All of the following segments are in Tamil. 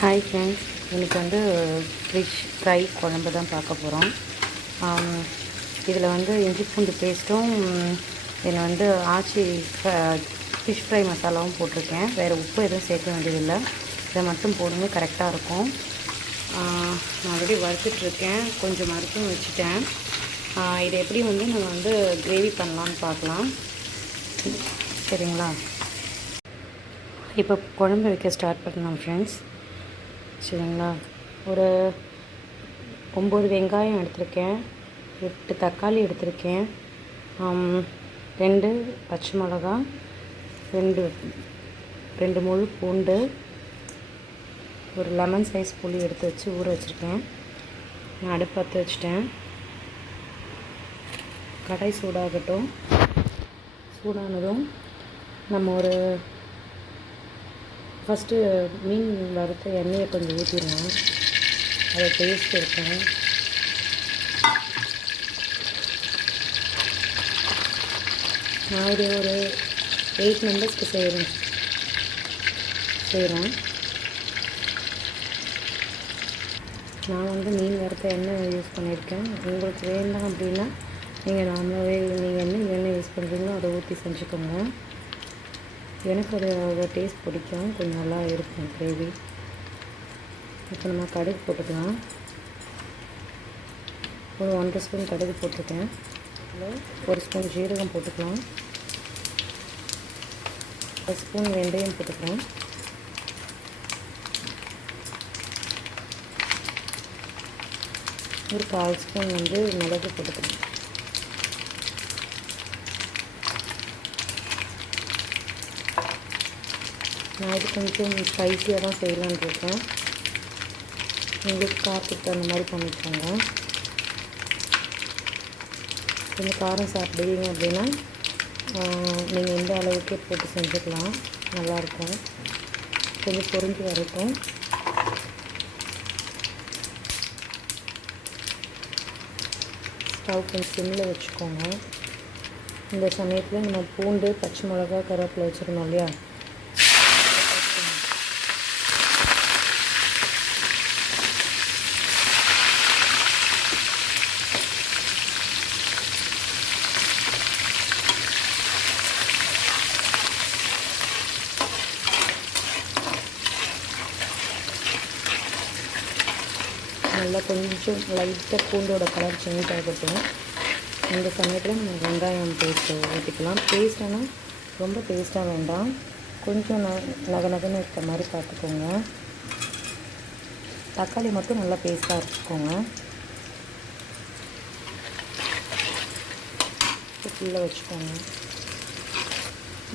ஹாய் ஃப்ரெண்ட்ஸ், இன்றைக்கி வந்து ஃபிஷ் ஃப்ரை குழம்பு தான் பார்க்க போகிறோம். இதில் வந்து இஞ்சி பூண்டு பேஸ்ட்டும் இதில் வந்து ஆச்சி ஃபிஷ் ஃப்ரை மசாலாவும் போட்டிருக்கேன். வேறு உப்பு எதுவும் சேர்க்க வேண்டியதில்லை. இதை மட்டும் போடுங்க, கரெக்டாக இருக்கும். நான் ஆல்ரெடி வறுத்துட்ருக்கேன், கொஞ்சம் வறுத்தும் வச்சுட்டேன். இதை எப்படி வந்து நம்ம வந்து கிரேவி பண்ணலான்னு பார்க்கலாம். சரிங்களா? இப்போ குழம்பு வைக்க ஸ்டார்ட் பண்ணலாம் ஃப்ரெண்ட்ஸ். சரிங்களா? ஒரு 9 வெங்காயம் எடுத்திருக்கேன், 8 தக்காளி எடுத்திருக்கேன், 2 பச்சை மிளகா, 2 முழு பூண்டு, ஒரு லெமன் சைஸ் புளி எடுத்து வச்சு ஊற வச்சுருக்கேன். நான் அடுப்பு பற்ற வச்சுட்டேன். கடாய் சூடாகட்டும். சூடானதும் நம்ம ஒரு ஃபஸ்ட்டு மீன் வறுத்த எண்ணெயை கொஞ்சம் ஊற்றிடலாம். அதை டேஸ்ட் இருக்கும். நான் ஒரு 8 மெம்பர்ஸ்க்கு செய்கிறேன். நான் வந்து மீன் வறுத்த எண்ணெய் யூஸ் பண்ணியிருக்கேன். உங்களுக்கு வேண்டாம் அப்படின்னா நீங்கள் நார்மலாகவே நீங்கள் எண்ணெய் யூஸ் பண்ணுறீங்களோ அதை ஊற்றி செஞ்சுக்கோங்க. எனக்கு அதோட டேஸ்ட் பிடிக்கும், கொஞ்சம் நல்லா இருக்கும் கிரேவி. இப்போ நம்ம கடுகு போட்டுக்கலாம். ஒரு 1.5 ஸ்பூன் கடுகு போட்டிருக்கேன். அதில் 1 ஸ்பூன் ஜீரகம் போட்டுக்கலாம். 1 ஸ்பூன் வெந்தயம் போட்டுக்கலாம். ஒரு 1/4 ஸ்பூன் வந்து மிளகு போட்டுக்கலாம். நான் இது கொஞ்சம் ஸ்பைஸியாக தான் செய்யலான்னு இருக்கேன். உங்களுக்கு காரத்துக்கு தகுந்த மாதிரி பண்ணிக்கோங்க. கொஞ்சம் காரம் சாப்பிடுவீங்க அப்படின்னா நீங்கள் எந்த அளவுக்கு போட்டு செஞ்சுக்கலாம், நல்லாயிருக்கும். கொஞ்சம் பொரிஞ்சு வரட்டும். ஸ்டவ் கொஞ்சம் சிம்மில் வச்சுக்கோங்க. இந்த சமயத்தில் நம்ம பூண்டு, பச்சை மிளகா, கருவேப்பிலை வச்சுருந்தோம் இல்லையா, நல்லா கொஞ்சம் லைட்டாக பூண்டோட கலர் சேஞ்ச் ஆகட்டும். இந்த சமயத்தில் நம்ம வெங்காயம் பேஸ்ட்டு ஊற்றிக்கலாம். பேஸ்ட்டானால் ரொம்ப பேஸ்ட்டாக வேண்டாம், கொஞ்சம் நகன்னு இருக்கிற மாதிரி பார்த்துக்கோங்க. தக்காளி மட்டும் நல்லா பேஸ்ட்டாக அரைச்சிக்கோங்க. ஃபுல்லாக வச்சுக்கோங்க.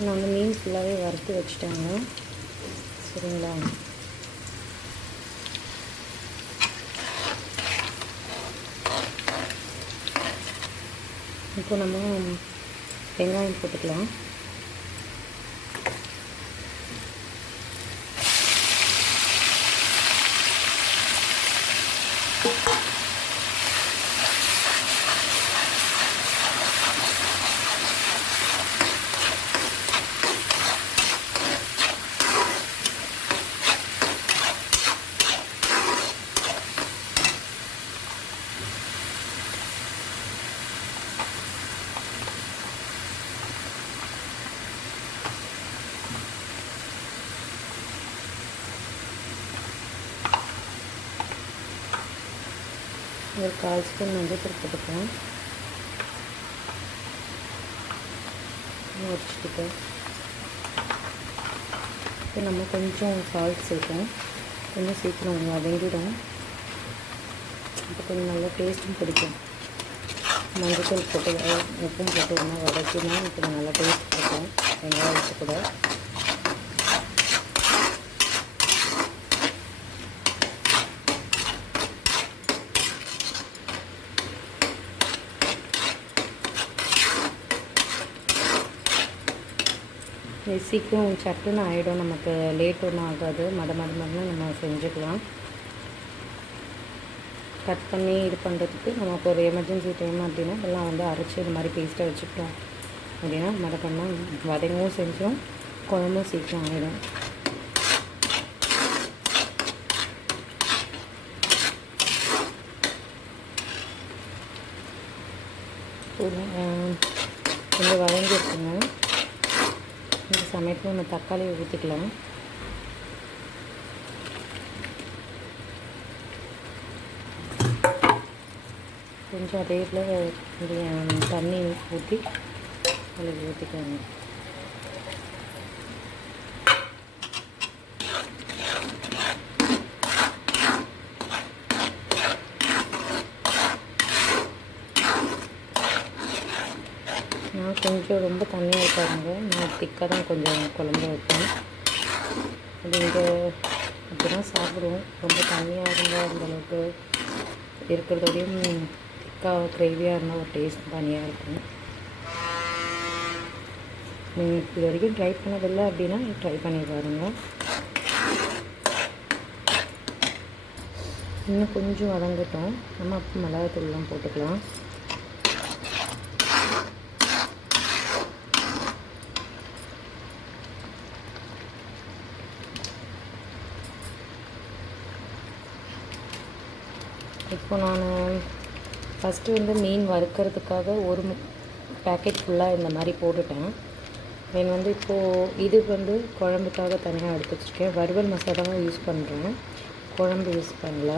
நான் வந்து மீன் ஃபுல்லாகவே வறுத்து வச்சுட்டேங்க. சரிங்களா? இப்போ நம்ம வெங்காயம் போட்டுக்கலாம். ஒரு 1/4 ஸ்பூன் மஞ்சள் போட்டுக்கலாம். உரிச்சிட்டு இப்போ நம்ம கொஞ்சம் சால்ட் சேர்ப்போம். கொஞ்சம் சீக்கிரம் வதங்கிடும். இப்போ கொஞ்சம் நல்லா டேஸ்ட்டும் பிடிக்கும். மஞ்சள் போட்டு உப்பும் போட்டு ஒன்றா வதக்கினா இப்போ நல்லா டேஸ்ட் பிடிக்கும் வெங்காயத்து கூட. சீக்கிரம் சட்டுன்னு ஆகிடும், நமக்கு லேட் ஒன்றும் ஆகாது. மடமடன்னு நம்ம செஞ்சுக்கலாம். கட் பண்ணி இது பண்ணுறதுக்கு நமக்கு ஒரு எமர்ஜென்சி டைம் அப்படின்னா இதெல்லாம் வந்து அரைச்சி இந்த மாதிரி பேஸ்ட்டாக வச்சுக்கிட்டோம் அப்படின்னா மடப்பண்ணால் வதங்கவும் செஞ்சோம், குழம்பும் சீக்கிரம் ஆகிடும். கொஞ்சம் வதங்கிருக்குங்க. இந்த சமயத்தில் நம்ம தக்காளி ஊற்றிக்கலாம். கொஞ்சம் அதே போல் தண்ணி ஊற்றி அதில் ஊற்றிக்கலாங்க. நான் கொஞ்சம் ரொம்ப தண்ணியாக இருக்காதுங்க, நான் திக்காக தான் கொஞ்சம் குழம்பு வைப்பேன். அது இங்கே அப்படி தான் சாப்பிடுவோம். ரொம்ப தண்ணியாக இருந்தால் அந்தளவுக்கு இருக்கிறதோடையும் திக்காக கிரேவியாக இருந்தால் ஒரு டேஸ்ட் தனியாக இருக்கும். நீங்கள் இது வரைக்கும் ட்ரை பண்ணதில்லை அப்படின்னா ட்ரை பண்ணி பாருங்கள். இன்னும் கொஞ்சம் வதங்கட்டும். நம்ம அப்போ மிளகாத்தூள்லாம் போட்டுக்கலாம். இப்போ நான் ஃபஸ்ட்டு மீன் வறுக்கிறதுக்காக ஒரு பேக்கெட் ஃபுல்லாக இந்த மாதிரி போட்டுட்டேன். தென் இப்போது இது குழம்புக்காக தனியாக எடுத்து வச்சுருக்கேன். வறுவல் மசாலா தான் யூஸ் பண்ணுறேன், குழம்பு யூஸ் பண்ணல.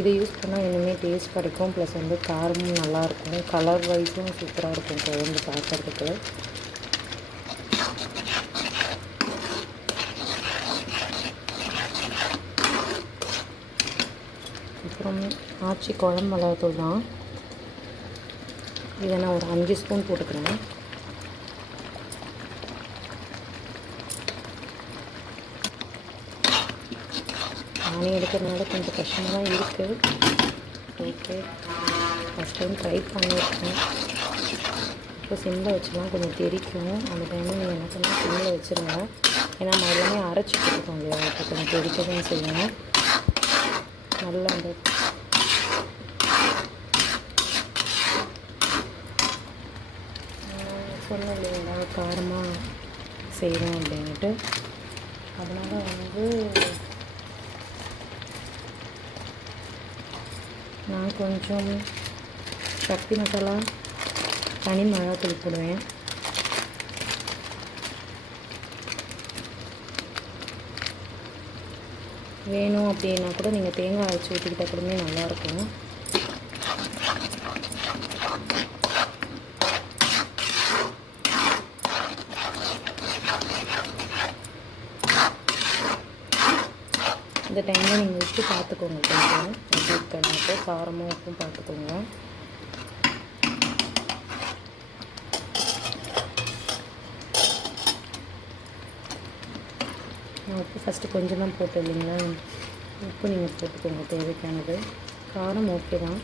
இது யூஸ் பண்ணால் இன்னுமே டேஸ்ட் கிடைக்கும். ப்ளஸ் காரமும் நல்லாயிருக்கும், கலர் வைஸும் சூப்பராக இருக்கும் குழம்பு பார்க்குறதுக்கு. அப்புறம் ஆச்சி குழம்பு மிளகாத்தூள் தான். இதை நான் ஒரு 5 ஸ்பூன் போட்டுக்கிறேன். நானே எடுக்கிறதுனால கொஞ்சம் கஷ்டமாக தான் இருக்குது. ஓகே, ஃபஸ்ட் டைம் ட்ரை பண்ணியிருக்கேன். இப்போ சிம்மில் வச்சுலாம் கொஞ்சம் தெரிக்கும். அந்த டைமில் நீங்கள் என்ன பண்ணால் சிம்மில் வச்சுருங்க. ஏன்னா நம்ம எல்லாமே அரைச்சி போட்டுக்கோங்க இல்லையா, இப்போ கொஞ்சம் தெரிக்க தான் செய்யணும். நல்லா சொன்னேன் இல்லைங்களா காரமாக செய்கிறோம் அப்படின்ட்டு. அதனால் நான் கொஞ்சம் சக்தி மசாலா, தனி மிளகாத்தூள் போடுவேன். வேணும் அப்படின்னா கூட நீங்கள் தேங்காய் அரைச்சி ஊற்றிக்கிட்ட கூடமே நல்லாயிருக்கும். இந்த டைமில் நீங்கள் உப்பு பார்த்துக்கோங்க, கொஞ்சம் எப்படி இருக்கணும், காரமும் உப்பும் பார்த்துக்கோங்க. நான் உப்பு ஃபஸ்ட்டு கொஞ்சம் தான் போட்டேன் இல்லைங்களா, உப்பு நீங்கள் போட்டுக்கோங்க தேவைக்கானது. காரம் ஓகே தான்.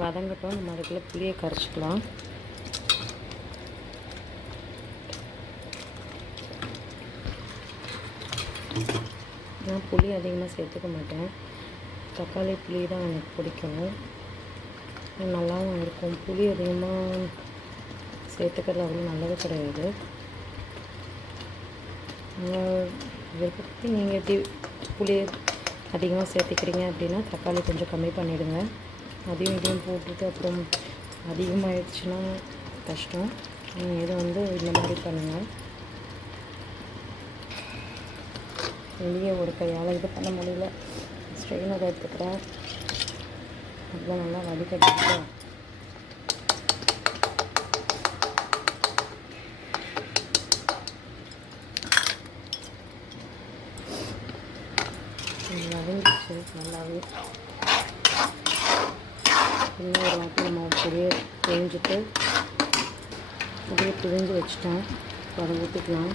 வதங்கட்டும், நம்ம அதுக்குள்ளே புளியை கரைச்சிக்கலாம். நான் புளி அதிகமாக சேர்த்துக்க மாட்டேன், தக்காளி புளி தான் எனக்கு பிடிக்கும், நல்லாவும் இருக்கும். புளி அதிகமாக சேர்த்துக்கிறது அவ்வளோ நல்லது கிடையாது. விருப்பப்பட்டு நீங்கள் எப்படி புளி அதிகமாக சேர்த்துக்கிறீங்க அப்படின்னா தக்காளி கொஞ்சம் கம்மி பண்ணிவிடுங்க. அதையும் இதையும் போட்டுட்டு அப்புறம் அதிகமாகிடுச்சுன்னா கஷ்டம். நீங்கள் இதை இந்த மாதிரி பண்ணுங்கள். வெளியே ஒரு கையால் இது பண்ண முடியல, ஸ்ட்ரெயினர் எடுத்துக்கிறேன். அப்புறம் நல்லா வடிகட்டிட்டு வதங்கிடுச்சு நல்லாவே. இன்னும் ஒரு வாட்டி நம்ம பொடியை பிழிஞ்சிட்டு பொடியை பிழிஞ்சு வச்சுட்டோம். அதை ஊற்றிக்கலாம்.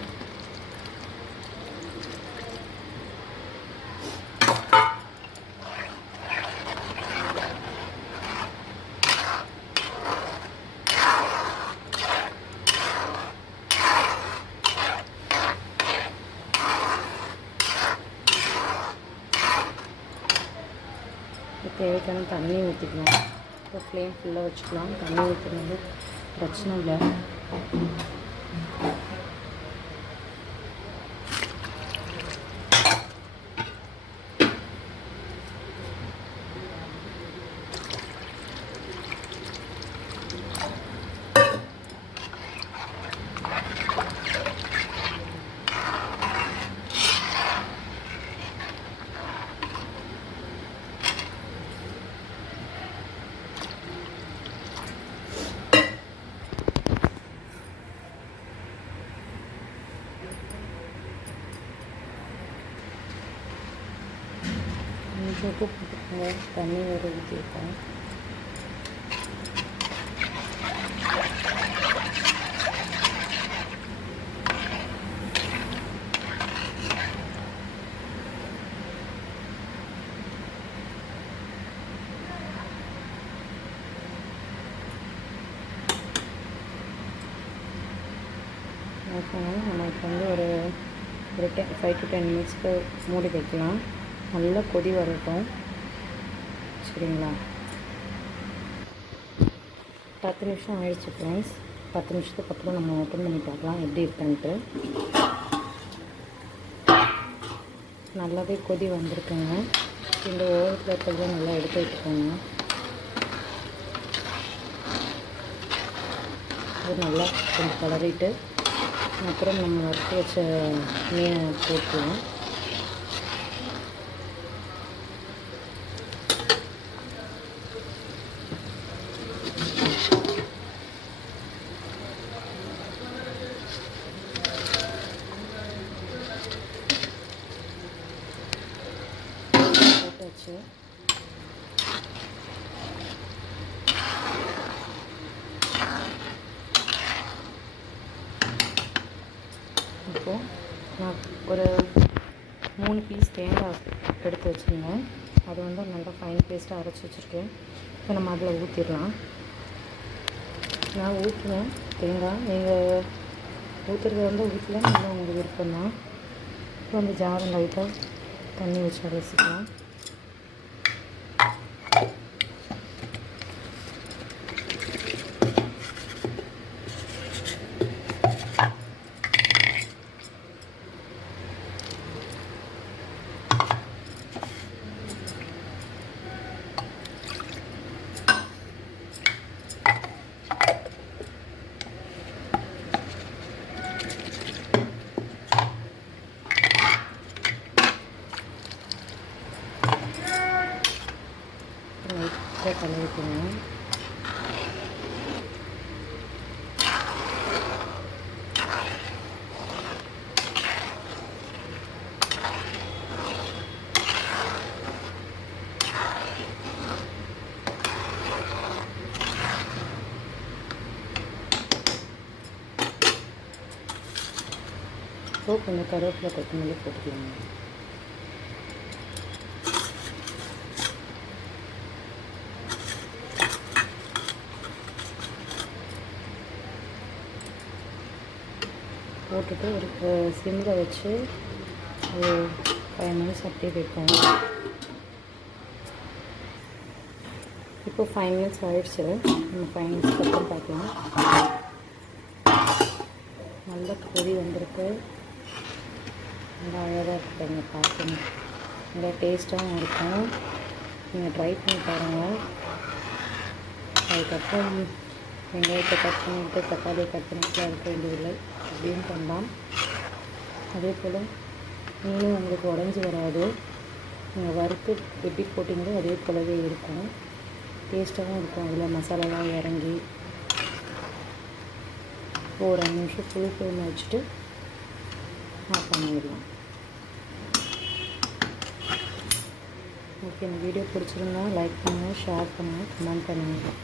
தேவைக்கான தண்ணி ஊற்றிக்கலாம். இப்போ ஃப்ளேம் ஃபுல்லாக வச்சுக்கலாம். தண்ணி ஊற்றுறது பிரச்சனை இல்லை. உப்பு போட்டுக்கோங்க, தண்ணி வேறு ஊற்றிருக்கோம். நம்ம இப்போ வந்து ஒரு 5 to 10 மினிட்ஸ்க்கு மூடி வைக்கலாம். நல்லா கொதி வரட்டும், சரிங்களா? 10 நிமிஷம் ஆயிடுச்சு ஃப்ரெண்ட்ஸ். 10 நிமிஷத்துக்கு அப்புறம் நம்ம ஓப்பன் பண்ணி பார்க்கலாம் எப்படி இருக்குன்ட்டு. நல்லாவே கொதி வந்திருக்குங்க. இந்த ஓரத்தில் இருக்கிறத நல்லா எடுத்து வச்சுக்கோங்க. அது நல்லா கொஞ்சம் கலரிட்டு அப்புறம் நம்ம வறுத்து வச்ச மீனை போட்டுருவோம். போட்டாச்சு. இப்போது நான் ஒரு 3 பீஸ் தேங்காய் எடுத்து வச்சுருந்தேன். அது வந்து நல்லா ஃபைன் பேஸ்ட்டாக அரைச்சி வச்சுருக்கேன். இப்போ நம்ம அதில் ஊற்றிடலாம். நான் ஊற்றுவேன் தேங்காய், நீங்கள் ஊற்றுறது வந்து ஊற்றலாம், நல்லா உங்கள் விருப்பம் தான். இப்போ வந்து ஜாரம் லைட்டாக தண்ணி வச்சு அரைச்சிக்கலாம். லைட்டாக கலரிக்கணும். இப்போ கொஞ்சம் கருவேப்பிலை கொத்தமல்லி போட்டுக்கலாங்க. போட்டுட்டு ஒரு சிம்மில் வச்சு ஒரு 5 மினிட்ஸ் அப்படியே வைப்போம். இப்போ 5 மினிட்ஸ் ஆகிடுச்சு. நம்ம 5 மினிட்ஸ்க்கு அப்புறம் பார்க்கலாம். நல்ல கொதி வந்திருக்கு. நல்லா அழகாக இருக்குது. நீங்கள் பார்க்கணும், நல்லா டேஸ்ட்டாகவும் இருக்கும். நீங்கள் ட்ரை பண்ணி பாருங்கள். அதுக்கப்புறம் வெங்காயத்தை கட் பண்ணிவிட்டு தக்காளியை கட் பண்ணிட்டு இருக்க வேண்டியதில்லை, அப்படியும் பண்ணலாம். அதே போல் மீனும் உங்களுக்கு உடஞ்சி வராது. நீங்கள் வறுத்து எப்படி போட்டிங்களோ அதே போலவே இருக்கும். டேஸ்ட்டாகவும் இருக்கும். அதில் மசாலாலாம் இறங்கி ஒரு 5 நிமிஷம் ஃபுல் ஃப்ளேம் வச்சுட்டு ஆஃப் பண்ணிடலாம். ஓகே, இந்த வீடியோ பிடிச்சிருந்தா லைக் பண்ணுங்கள், ஷேர் பண்ணுங்கள், கமெண்ட் பண்ணுங்கள்.